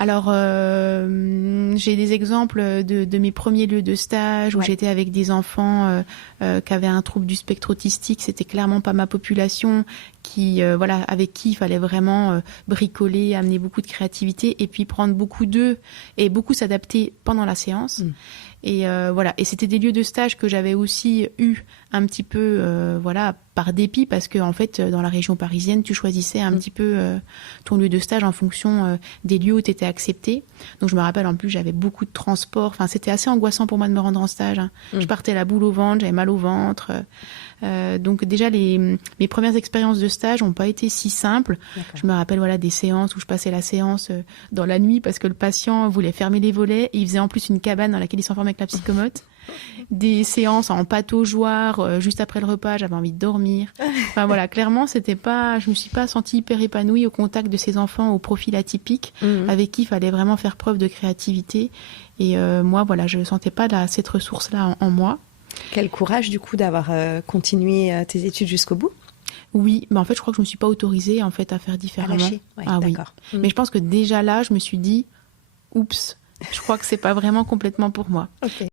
Alors, j'ai des exemples de mes premiers lieux de stage où j'étais avec des enfants qui avaient un trouble du spectre autistique. C'était clairement pas ma population, avec qui il fallait vraiment bricoler, amener beaucoup de créativité et puis prendre beaucoup d'eux et beaucoup s'adapter pendant la séance. Et et c'était des lieux de stage que j'avais aussi eu un petit peu par dépit, parce que en fait dans la région parisienne tu choisissais un petit peu ton lieu de stage en fonction des lieux où tu étais accepté. Donc je me rappelle, en plus j'avais beaucoup de transport, enfin c'était assez angoissant pour moi de me rendre en stage, hein. Je partais la boule au ventre, j'avais mal au ventre, donc déjà mes premières expériences de stage n'ont pas été si simples. D'accord. Je me rappelle des séances où je passais la séance dans la nuit parce que le patient voulait fermer les volets et il faisait en plus une cabane dans laquelle il s'enfermait avec la psychomote. Des séances en pataugeoire juste après le repas, j'avais envie de dormir. Enfin voilà, clairement je me suis pas sentie hyper épanouie au contact de ces enfants au profil atypique avec qui il fallait vraiment faire preuve de créativité. Et moi je sentais pas cette ressource-là en moi. Quel courage du coup d'avoir continué tes études jusqu'au bout. Oui, mais en fait je crois que je me suis pas autorisée à faire différemment. À lâcher, ouais, d'accord. Oui. Mais je pense que déjà là je me suis dit oups, je crois que c'est pas vraiment complètement pour moi. Ok.